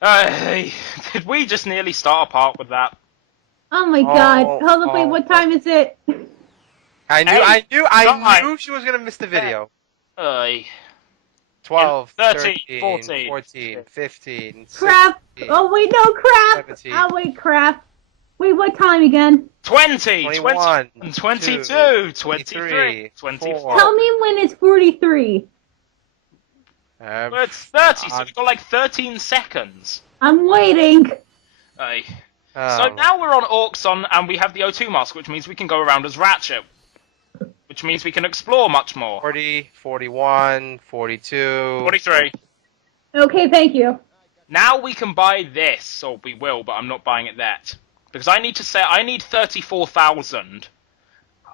Did we just nearly start a part with that? Oh my god. Hold on, wait, what time is it? I Hey, knew she was gonna miss the video. Aye. 12, 13, 13, 14. 14, 15, Crap. 16, Oh wait, no, crap. 17. Oh wait, crap. Wait, what time again? 20, 21, 22, 23, 23, 24. Tell me when it's 43. Well, it's 30, so we've got like 13 seconds. I'm waiting. Aye. Oh, So now we're on Auxon and we have the O2 mask, which means we can go around as Ratchet. Which means we can explore much more. 40, 41, 42. 43. Okay, thank you. Now we can buy this, or we will, but I'm not buying it yet. Because I need 34,000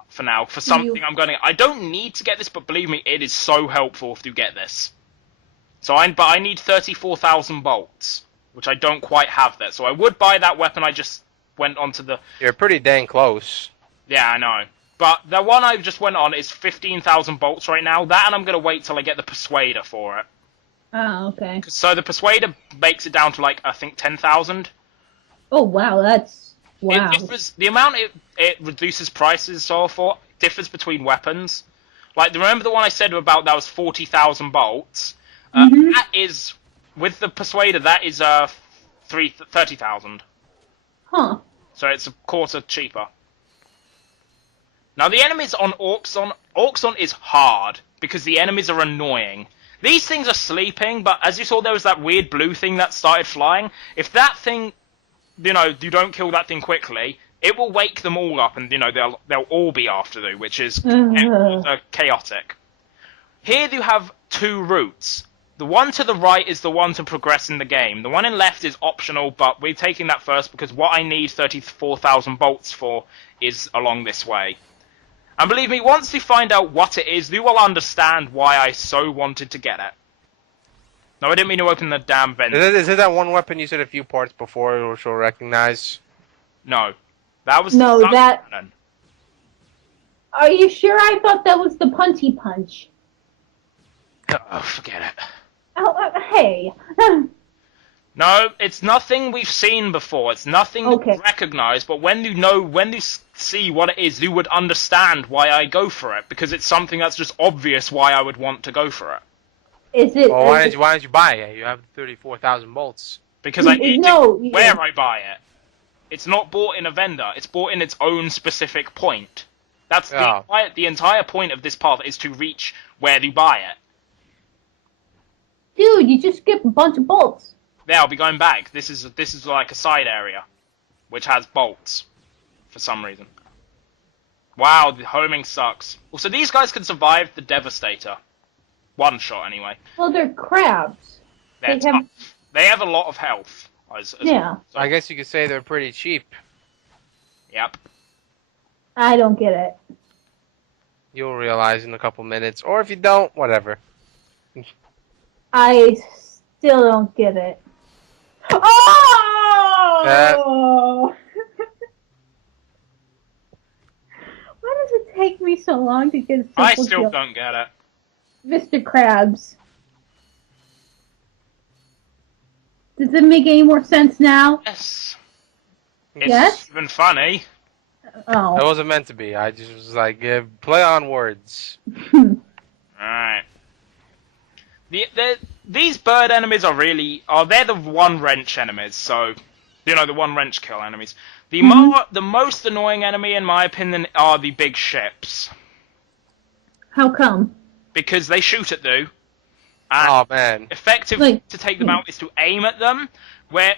for now, for something I'm going to... I don't need to get this, but believe me, it is so helpful to get this. But I need 34,000 bolts, which I don't quite have there. So I would buy that weapon I just went onto the... You're pretty dang close. Yeah, I know. But the one I just went on is 15,000 bolts right now. That, and I'm going to wait till I get the Persuader for it. Oh, okay. So the Persuader makes it down to, like, I think 10,000. Oh, wow, that's... Wow. It differs, the amount it reduces prices for differs between weapons. Like, remember the one I said about that was 40,000 bolts? That is, with the Persuader, that is 30,000. Huh. So it's a quarter cheaper. Now, the enemies on Auxon is hard, because the enemies are annoying. These things are sleeping, but as you saw, there was that weird blue thing that started flying. If that thing, you don't kill that thing quickly, it will wake them all up, and, they'll all be after you, which is chaotic. Here you have two routes. The one to the right is the one to progress in the game. The one in left is optional, but we're taking that first because what I need 34,000 bolts for is along this way. And believe me, once you find out what it is, you will understand why I so wanted to get it. No, I didn't mean to open the damn vent. Is it that one weapon you said a few parts before which will recognize? No. That was No, the that... cannon. Are you sure? I thought that was the punchy punch. Oh, forget it. Oh, hey. No, it's nothing we've seen before. It's nothing we recognize, but when you see what it is, you would understand why I go for it, because it's something that's just obvious why I would want to go for it. Is it... Well, why didn't you buy it? You have 34,000 bolts. Because I need to where I buy it. It's not bought in a vendor. It's bought in its own specific point. That's the entire point of this path is to reach where you buy it. Dude, you just skipped a bunch of bolts. Yeah, I'll be going back. This is like a side area, which has bolts, for some reason. Wow, the homing sucks. Also, these guys can survive the Devastator. One shot, anyway. Well, they're crabs. They're tough. They have a lot of health. Yeah. So. I guess you could say they're pretty cheap. Yep. I don't get it. You'll realize in a couple minutes, or if you don't, whatever. I still don't get it. Oh! Why does it take me so long to get a simple I still kill? don't get it. Mr. Krabs. Does it make any more sense now? Yes. Yes? It's even funny. Oh. That wasn't meant to be. I just was like, play on words. Alright. These bird enemies they're the one wrench enemies, so, the one wrench kill enemies. The most annoying enemy, in my opinion, are the big ships. How come? Because they shoot at you. Oh, man. Effective to take them out is to aim at them,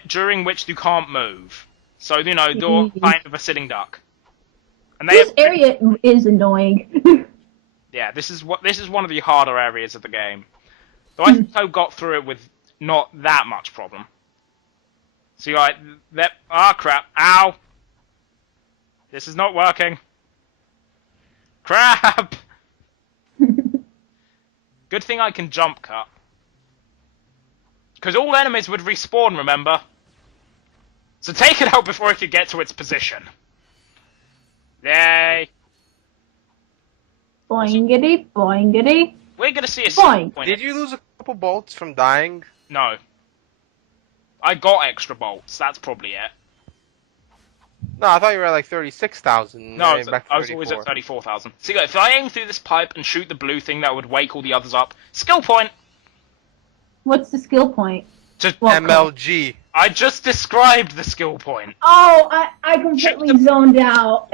during which you can't move. So, they're kind of a sitting duck. And this area is annoying. Yeah, this is one of the harder areas of the game. Though I think I got through it with not that much problem. So you're like, crap, ow! This is not working. Crap! Good thing I can jump cut. Because all enemies would respawn, remember? So take it out before it could get to its position. Yay! Boingity, boingity. We're gonna see a Boing. point. Did you lose a couple bolts from dying? No. I got extra bolts. That's probably it. No, I thought you were at like 36,000. No, Back to I was always 34. at 34,000. So if I aim through this pipe and shoot the blue thing, that would wake all the others up. Skill point. What's the skill point? Just Well, MLG. I just described the skill point. Oh, I completely zoned out.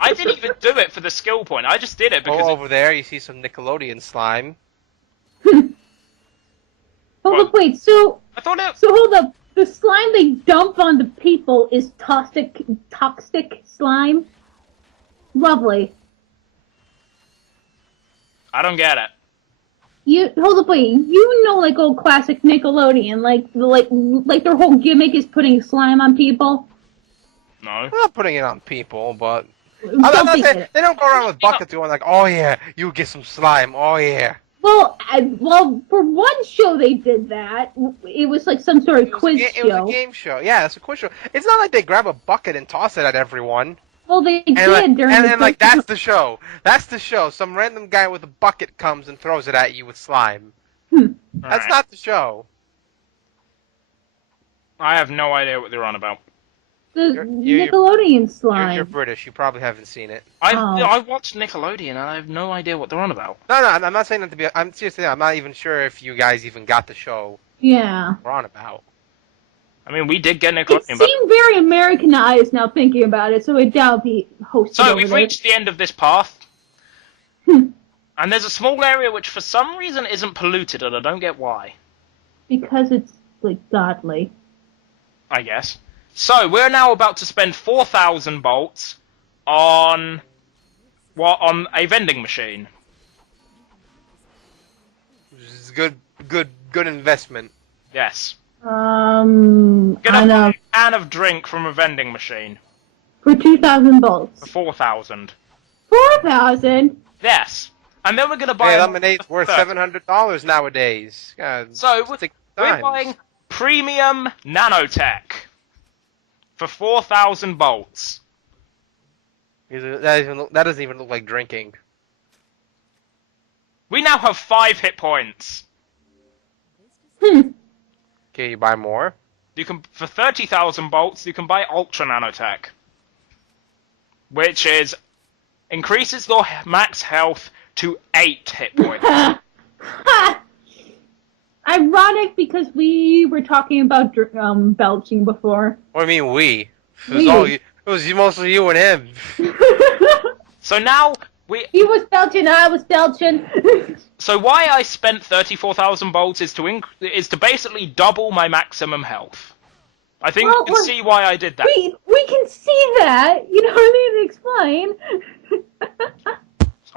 I didn't even do it for the skill point. I just did it because Over there, you see some Nickelodeon slime. Oh, look, wait, so I thought it. hold up. The slime they dump on the people is toxic slime? Lovely. I don't get it. Hold up, wait. You know, like old classic Nickelodeon, like their whole gimmick is putting slime on people. No. I'm not putting it on people, but I'm Don't not think saying, it. they don't go around with buckets going like, "Oh yeah, you get some slime." Oh yeah. Well, for one show they did that. It was like some sort of quiz It show. was a game show. Yeah, it's a quiz show. It's not like they grab a bucket and toss it at everyone. Well, they And did like, during and the then like that's the show. That's the show. Some random guy with a bucket comes and throws it at you with slime. That's Alright. not the show. I have no idea what they're on about. the you're- Nickelodeon slime. You're British. You probably haven't seen it. I watched Nickelodeon and I have no idea what they're on about. No, I'm not saying that to be. I'm seriously. I'm not even sure if you guys even got the show Yeah. we're on about. I mean, we did get It Nickelodeon, but seemed very Americanized now thinking about it, so I doubt be hosted so over we've there. reached the end of this path. And there's a small area which for some reason isn't polluted, and I don't get why. Because it's, like, godly. I guess. So we're now about to spend 4,000 bolts on a vending machine. Which is good investment. Yes. On Gonna buy a, a can of drink from a vending machine for 2,000 bolts. for 4,000. 4,000? Yes. And then we're gonna buy Hey, a lemonade's worth $700 nowadays. God, So stick we're times. buying premium nanotech for 4,000 bolts. That doesn't even look like drinking. We now have 5 hit points. Okay, you buy more. You can for 30,000 bolts. You can buy ultra nanotech, which is increases your max health to 8 hit points. Ironic because we were talking about belching before. What do you mean we? It We. was mostly you and him. So now we. He was belching, I was belching. So why I spent 34,000 bolts is to basically double my maximum health. I think Well, you can well, see why I did that. we can see that. You don't need to explain.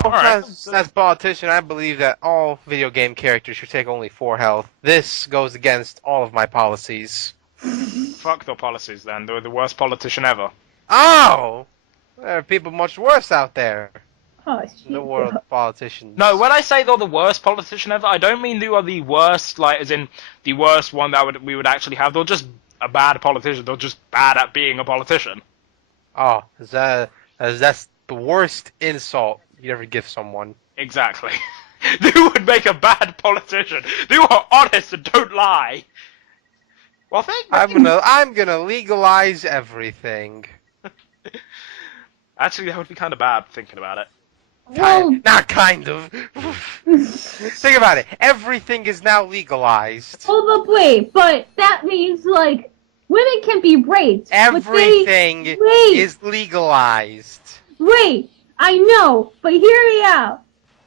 Alright. As a politician, I believe that all video game characters should take only 4 health. This goes against all of my policies. Fuck the policies then. They're the worst politician ever. Oh! There are people much worse out there Oh, in shit. the world of politicians. No, when I say they're the worst politician ever, I don't mean they are the worst, like as in the worst one that we would actually have. They're just a bad politician. They're just bad at being a politician. Oh, that's the worst insult you'd ever give someone. Exactly. They would make a bad politician. They are honest and don't lie. Well, I'm gonna legalize everything. Actually, that would be kind of bad thinking about it. Well, Not kind of. Think about it. Everything is now legalized. hold up, wait, but that means, like, women can be raped. but Everything wait. is legalized. Wait, I know, but hear me out.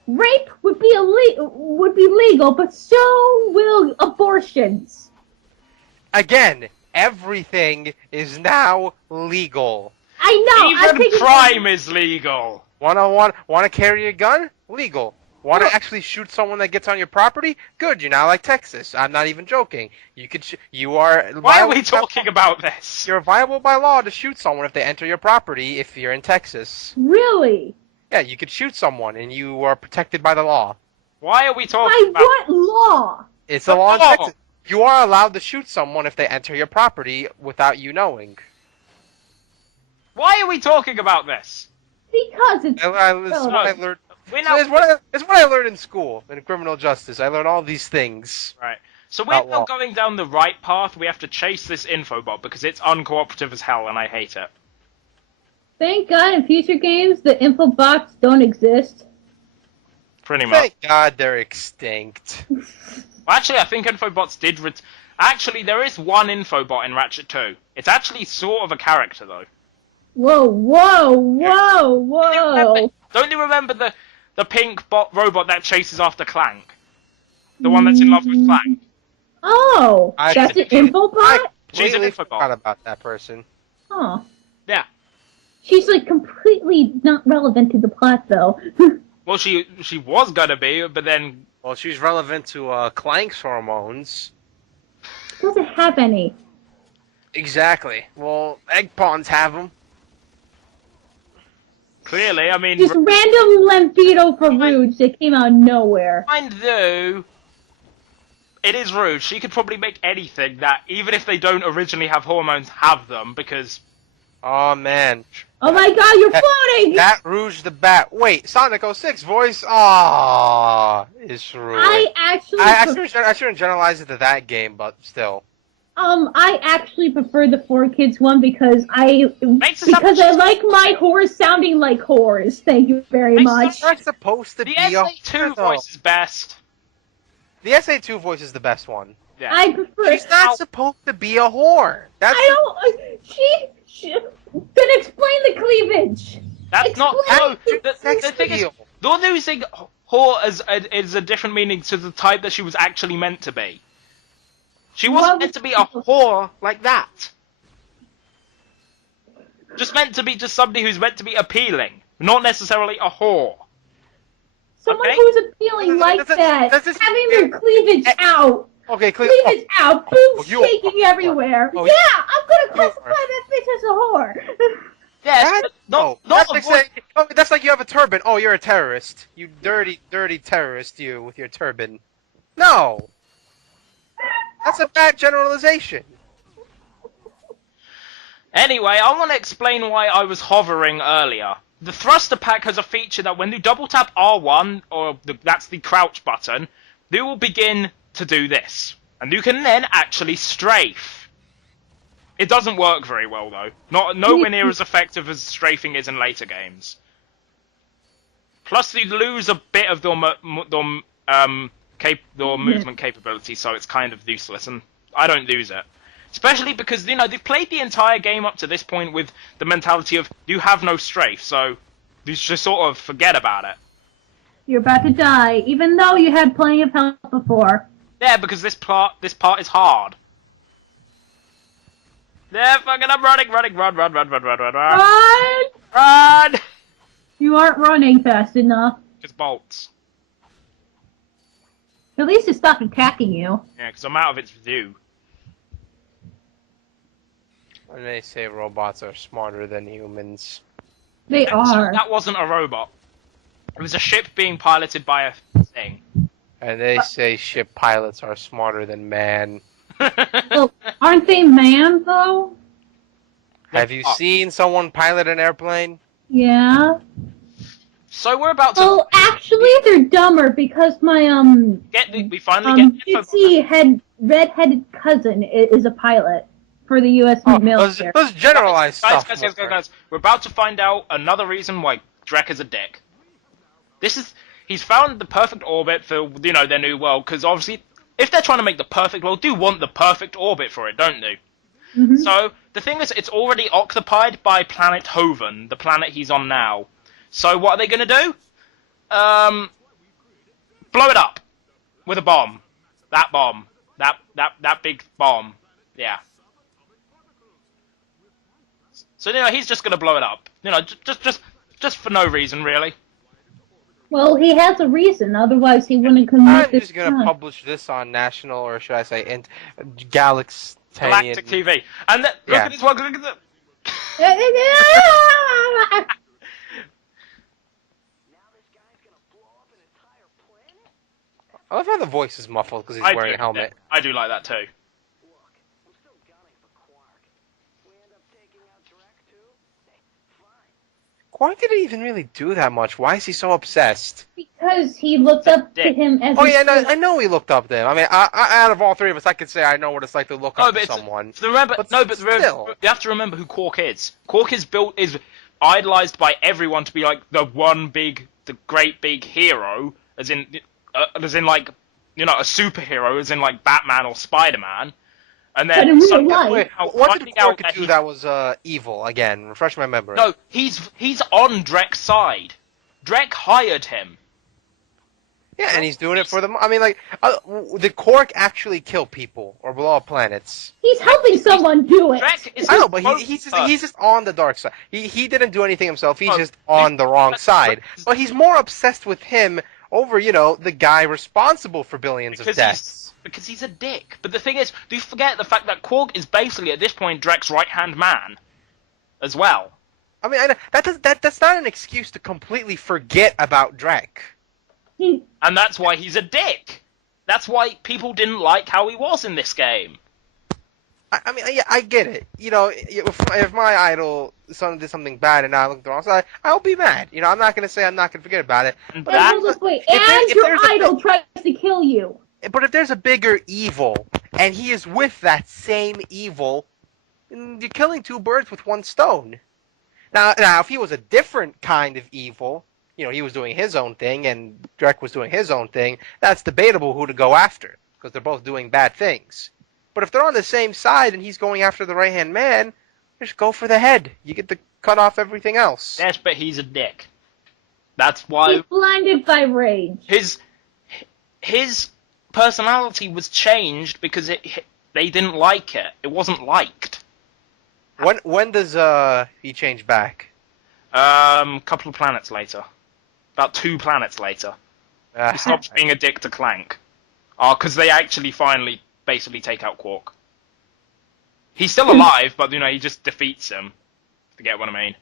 Rape would be legal, but so will abortions. Again, everything is now legal. I know. Even crime is legal. Wanna carry a gun? Legal. Wanna Well- actually shoot someone that gets on your property? Good, you're now like Texas. I'm not even joking. You are. Why are viable we talking about this? You're viable by law to shoot someone if they enter your property if you're in Texas. Really? Yeah, you could shoot someone and you are protected by the law. Why are we By talking about? what law? It's a law in law. Texas. You are allowed to shoot someone if they enter your property without you knowing. Why are we talking about this? Because it's It's what I learned. We're now It's what I learned in school in criminal justice. I learned all these things. right. So we're About now what? going down the right path. We have to chase this infobot because it's uncooperative as hell, and I hate it. Thank God in future games the infobots don't exist. Pretty much. Thank God they're extinct. Well, actually, I think infobots did. Actually, there is one infobot in Ratchet 2. It's actually sort of a character though. Whoa, whoa, whoa, whoa! Don't you remember the pink robot that chases after Clank? The one that's in love with Clank. Oh, I that's an completely- infobot? She's an Completely infobot. forgot about that person. Huh. Yeah. She's like completely not relevant to the plot though. Well, she was gonna be, but then Well, she's relevant to Clank's hormones. Doesn't have any. Exactly. Well, egg pawns have them. clearly, I mean, Just random Lampedo for Rouge that came out of nowhere. mind though, it is rude. She could probably make anything that, even if they don't originally have hormones, have them because. Oh man. Oh my God, you're floating! That Rouge the Bat. Wait, Sonic 06 voice? Aww. It's rude. I shouldn't generalize it to that game, but still. I actually prefer the 4Kids one because I Makes it sound like my whores sounding like whores. Thank you very Makes much. That's supposed to The be a SA2 whore, though. voice is best. The SA2 voice is the best one. Yeah. I prefer. She's not supposed to be a whore. That's I don't. She. Then explain the cleavage. That's not. Explain- No, the thing is, you're using whore as a different meaning to the type that she was actually meant to be. She wasn't meant to be a whore like that. Just meant to be just somebody who's meant to be appealing, not necessarily a whore. Someone Okay. who's appealing like that, having their cleavage out. Okay, Cleavage out, boobs you are- shaking everywhere. Oh, Yeah, I'm gonna you are- classify that bitch as a whore. Yes, but not that's like avoid- saying, that's like you have a turban. Oh, you're a terrorist. You dirty, dirty terrorist, you, with your turban. No! That's a bad generalization. Anyway, I want to explain why I was hovering earlier. The thruster pack has a feature that when you double tap R1, or that's the crouch button, they will begin to do this. And you can then actually strafe. It doesn't work very well though. Nowhere near as effective as strafing is in later games. Plus you lose a bit of their movement capability, so it's kind of useless, and I don't use it. Especially because, they've played the entire game up to this point with the mentality of, you have no strafe, so you just sort of forget about it. You're about to die, even though you had plenty of health before. Yeah, because this part is hard. Yeah, fucking I'm running, run. Run! You aren't running fast enough. Just bolts. At least it stopped attacking you. Yeah, because I'm out of its view. When they say robots are smarter than humans. They are. That wasn't a robot. It was a ship being piloted by a thing. And they say ship pilots are smarter than man. Well, aren't they man, though? Have you seen someone pilot an airplane? Yeah. So we're about to Well, actually, they're dumber because my, we finally get pitsy redheaded cousin is a pilot for the U.S. military. Let's generalize stuff. Guys, we're about to find out another reason why Drek is a dick. He's found the perfect orbit for, their new world, because obviously, if they're trying to make the perfect world, do want the perfect orbit for it, don't they? Mm-hmm. So, the thing is, it's already occupied by planet Hoven, the planet he's on now. So, what are they gonna do? Blow it up. With a bomb. That bomb. That big bomb. Yeah. So, he's just gonna blow it up. Just for no reason, really. Well, he has a reason, otherwise he wouldn't commit I'm this just gonna crime. publish this on national, or should I say, Galaxy. Galactic TV. And look Yeah. at this one, look at the... I love how the voice is muffled because he's wearing a helmet. I do like that too. Quark didn't even really do that much. Why is he so obsessed? Because he looks up to him as Oh a yeah, no, hero. I know he looked up to him. I mean, out of all three of us, I could say I know what it's like to look up to someone. Remember, But you have to remember who Quark is. Quark is idolized by everyone to be like the great big hero, as in like, you know, a superhero, as in like Batman or Spider-Man. And then But in real life, Wait, what did Quark do that was evil? Again, refresh my memory. No, he's on Drek's side. Drek hired him. Yeah, and he's doing it for them. I mean, like, did Quark actually kill people or blow up planets? he's helping someone do it. Drek is I know, but he's just on the dark side. He didn't do anything himself. He's just on the wrong side. But he's more obsessed with him over, you know, the guy responsible for billions of deaths. Because he's a dick. But the thing is, do you forget the fact that Quark is basically, at this point, Drek's right-hand man, as well? I mean, that's not an excuse to completely forget about Drek. And that's why he's a dick. That's why people didn't like how he was in this game. I mean, yeah, I get it. You know, if my idol son did something bad and I look the wrong side, I'll be mad. You know, I'm not going to say I'm not going to forget about it. But and your idol tries to kill you. But if there's a bigger evil, and he is with that same evil, you're killing two birds with one stone. Now, if he was a different kind of evil, you know, he was doing his own thing, and Drek was doing his own thing, that's debatable who to go after, because they're both doing bad things. But if they're on the same side, and he's going after the right-hand man, just go for the head. You get to cut off everything else. Yes, but he's a dick. That's why... He's blinded by rage. His personality was changed because they didn't like it. It wasn't liked. When does he change back? Couple of planets later. About 2 planets later. He stops being a dick to Clank. Because they actually finally basically take out Quark. He's still alive, but, you know, he just defeats him. If you get what I mean.